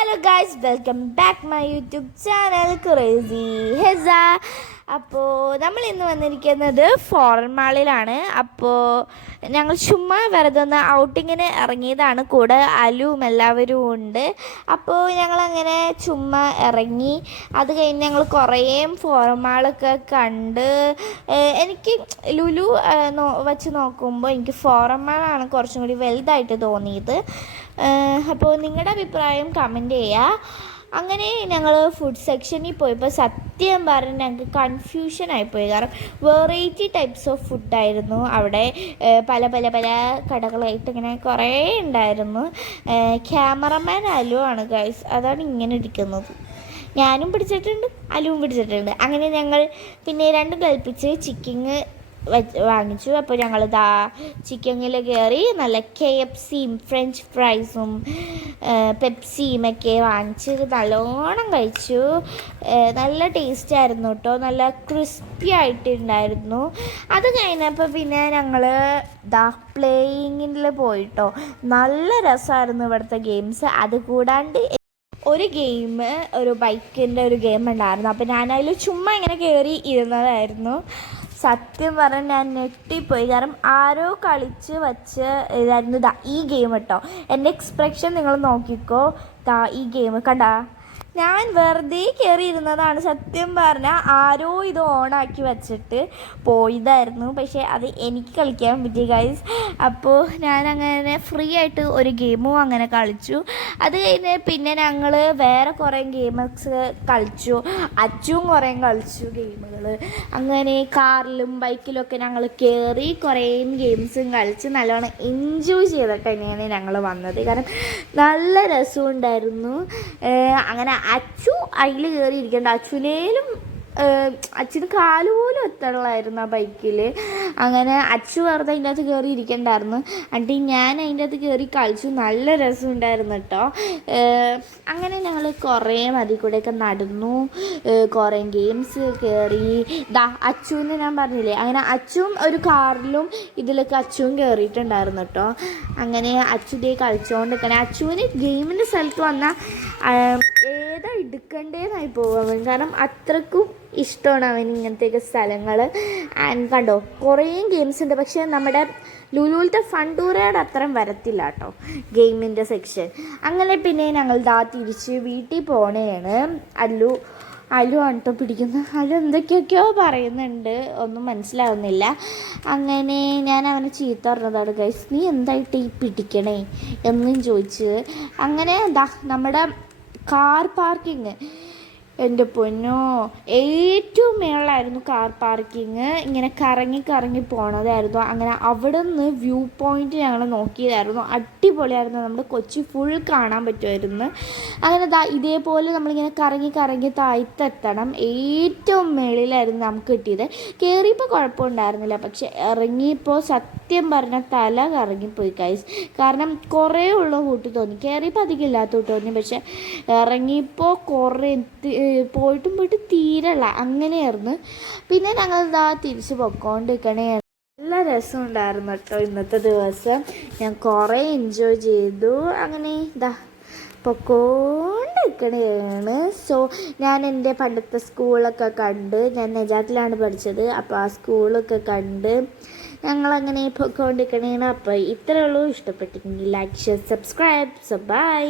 Hello guys, welcome back my YouTube channel crazy ഹെസ. അപ്പോൾ നമ്മൾ ഇന്ന് വന്നിരിക്കുന്നത് ഫോറൻ മാളിലാണ്. അപ്പോൾ ഞങ്ങൾ ചുമ്മാ വെറുതെ ഒന്ന് ഔട്ടിങ്ങിന് ഇറങ്ങിയതാണ്. കൂടെ അലുവും എല്ലാവരും ഉണ്ട്. അപ്പോൾ ഞങ്ങളങ്ങനെ ചുമ്മാ ഇറങ്ങി. അത് കഴിഞ്ഞ് ഞങ്ങൾ കുറേ ഫോറൻ മാളൊക്കെ കണ്ട്. എനിക്ക് ലുലു വച്ച് നോക്കുമ്പോൾ എനിക്ക് ഫോറൻ മാളാണ് കുറച്ചും കൂടി വലുതായിട്ട് തോന്നിയത്. അപ്പോൾ നിങ്ങളുടെ അഭിപ്രായം കമൻറ്റ് ചെയ്യുക. അങ്ങനെ ഞങ്ങൾ ഫുഡ് സെക്ഷനിൽ പോയപ്പോൾ സത്യം പറഞ്ഞ് ഞങ്ങൾക്ക് കൺഫ്യൂഷനായിപ്പോയി. കാരണം വെറൈറ്റി ടൈപ്സ് ഓഫ് ഫുഡായിരുന്നു അവിടെ. പല പല പല കടകളായിട്ട് ഇങ്ങനെ കുറേ ഉണ്ടായിരുന്നു. ക്യാമറമാൻ അലു ആണ് ഗൈസ്, അതാണ് ഇങ്ങനെ ഇരിക്കുന്നത്. ഞാനും പിടിച്ചിട്ടുണ്ട്, അലുവും പിടിച്ചിട്ടുണ്ട്. അങ്ങനെ ഞങ്ങൾ പിന്നെ രണ്ടും കൽപ്പിച്ച് ചിക്കന് വാങ്ങിച്ചു. അപ്പോൾ ഞങ്ങൾ ചിക്കനിൽ കയറി നല്ല KFCയും ഫ്രഞ്ച് ഫ്രൈസും പെപ്സിയും ഒക്കെ വാങ്ങിച്ച് നല്ലോണം കഴിച്ചു. നല്ല ടേസ്റ്റ് ആയിരുന്നു കേട്ടോ, നല്ല ക്രിസ്പി ആയിട്ടുണ്ടായിരുന്നു. അത് കഴിഞ്ഞപ്പോൾ പിന്നെ ഞങ്ങൾ പ്ലേയിങ്ങിൽ പോയിട്ടോ. നല്ല രസമായിരുന്നു ഇവിടുത്തെ ഗെയിംസ്. അതുകൂടാണ്ട് ഒരു ഗെയിം, ഒരു ബൈക്കിൻ്റെ ഒരു ഗെയിം ഉണ്ടായിരുന്നു. അപ്പോൾ ഞാനതിൽ ചുമ്മാ ഇങ്ങനെ കയറി ഇരുന്നതായിരുന്നു. സത്യം പറഞ്ഞാൽ ഞാൻ ഞെട്ടിപ്പോയി. കാരണം ആരോ കളിച്ച് വച്ച് ഇതായിരുന്നു ഈ ഗെയിം കേട്ടോ. എൻ്റെ എക്സ്പ്രഷൻ നിങ്ങൾ നോക്കിക്കോ. ഈ ഗെയിം കണ്ടാ, ഞാൻ വെറുതെ കയറിയിരുന്നതാണ്. സത്യം പറഞ്ഞാൽ ആരോ ഇത് ഓണാക്കി വെച്ചിട്ട് പോയതായിരുന്നു. പക്ഷേ അത് എനിക്ക് കളിക്കാൻ പറ്റി ഗൈസ്. അപ്പോൾ ഞാനങ്ങനെ ഫ്രീ ആയിട്ട് ഒരു ഗെയിമും അങ്ങനെ കളിച്ചു. അത് കഴിഞ്ഞ് പിന്നെ ഞങ്ങൾ വേറെ കുറേ ഗെയിംസ് കളിച്ചു. അച്ചും കുറേ കളിച്ചു ഗെയിമുകൾ. അങ്ങനെ കാറിലും ബൈക്കിലൊക്കെ ഞങ്ങൾ കയറി കുറേ ഗെയിംസും കളിച്ച് നല്ലോണം എൻജോയ് ചെയ്തിട്ട് തന്നെയാണ് ഞങ്ങൾ വന്നത്. കാരണം നല്ല രസമുണ്ടായിരുന്നു. അങ്ങനെ അച്ചു അതിൽ കയറി ഇരിക്കേണ്ട. അച്ഛന് കാലുപോലും എത്തണമായിരുന്നു ആ ബൈക്കിൽ. അങ്ങനെ അച്ചു വെറുതെ അതിൻ്റെ അകത്ത് കയറി ഇരിക്കണ്ടായിരുന്നു. എന്നിട്ട് ഞാൻ അതിൻ്റെ അകത്ത് കയറി കളിച്ചു. നല്ല രസമുണ്ടായിരുന്നു കേട്ടോ. അങ്ങനെ ഞങ്ങൾ കുറേ മതി കൂടെയൊക്കെ നടന്നു, കുറേ ഗെയിംസ് കയറി. അച്ചുവിന് ഞാൻ പറഞ്ഞില്ലേ, അങ്ങനെ അച്ചുവും ഒരു കാറിലും ഇതിലൊക്കെ അച്ചുവും കയറിയിട്ടുണ്ടായിരുന്നു കേട്ടോ. അങ്ങനെ അച്ചു ദേ കളിച്ചുകൊണ്ടിരിക്കണേ. അച്ചുവിന് ഗെയിമിൻ്റെ സ്ഥലത്ത് വന്നാൽ ഏതാ എടുക്കേണ്ടതെന്നായി പോകും. കാരണം അത്രക്കും ഇഷ്ടമാണ് അവന് ഇങ്ങനത്തെയൊക്കെ സ്ഥലങ്ങൾ. കണ്ടോ, കുറേ ഗെയിംസ് ഉണ്ട്. പക്ഷേ നമ്മുടെ ലുലുവിലത്തെ ഫണ്ടൂറയുടെ അത്രയും വരത്തില്ല കേട്ടോ ഗെയിമിൻ്റെ സെക്ഷൻ. അങ്ങനെ പിന്നെ ഞങ്ങൾ തിരിച്ച് വീട്ടിൽ പോണേണ്. അല്ലു ആണ് കേട്ടോ പിടിക്കുന്നത്. അല്ലു എന്തൊക്കെയൊക്കെയോ പറയുന്നുണ്ട്, ഒന്നും മനസ്സിലാവുന്നില്ല. അങ്ങനെ ഞാൻ അവനെ ചീത്ത പറഞ്ഞതാണ് ഗൈസ്, നീ എന്തായിട്ട് ഈ പിടിക്കണേ എന്നും ചോദിച്ച്. അങ്ങനെ നമ്മുടെ കാർ പാർക്കിങ്, എൻ്റെ പൊന്നോ, ഏറ്റവും മേളിലായിരുന്നു കാർ പാർക്കിങ്. ഇങ്ങനെ കറങ്ങി പോണതായിരുന്നു. അങ്ങനെ അവിടെ നിന്ന് വ്യൂ പോയിൻ്റ് ഞങ്ങൾ നോക്കിയതായിരുന്നു. അടിപൊളിയായിരുന്നു. നമ്മുടെ കൊച്ചി ഫുൾ കാണാൻ പറ്റുമായിരുന്നു. അങ്ങനെ ഇതേപോലെ നമ്മളിങ്ങനെ കറങ്ങി താഴ്ത്തെത്തണം. ഏറ്റവും മേളിലായിരുന്നു നമുക്ക് കിട്ടിയത്. കയറിയപ്പോൾ കുഴപ്പമുണ്ടായിരുന്നില്ല, പക്ഷെ ഇറങ്ങിയപ്പോൾ സത്യം പറഞ്ഞാൽ തല കറങ്ങിപ്പോയി ഗൈസ്. കാരണം കുറേ ഉള്ള കൂട്ടി തോന്നി. കയറിയപ്പോൾ അധികം ഇല്ലാത്ത കൂട്ടി തോന്നി, പക്ഷെ ഇറങ്ങിയപ്പോൾ കുറേ പോയിട്ട് തീരല്ല അങ്ങനെയായിരുന്നു. പിന്നെ ഞങ്ങൾ തിരിച്ച് പൊക്കോണ്ടിരിക്കണേ. നല്ല രസമുണ്ടായിരുന്നു കേട്ടോ ഇന്നത്തെ ദിവസം. ഞാൻ കുറേ എൻജോയ് ചെയ്തു. അങ്ങനെ പൊക്കോണ്ടിരിക്കണേണ്. സോ ഞാൻ എൻ്റെ പണ്ടത്തെ സ്കൂളൊക്കെ കണ്ട്, ഞാൻ നജാത്തിലാണ് പഠിച്ചത്. അപ്പോൾ ആ സ്കൂളൊക്കെ കണ്ട് ഞങ്ങളങ്ങനെ പൊക്കോണ്ടിരിക്കണേണ്. അപ്പോൾ ഇത്രയേ ഉള്ളൂ. ഇഷ്ടപ്പെട്ടിട്ടുണ്ടെങ്കിൽ like, share, subscribe. So by.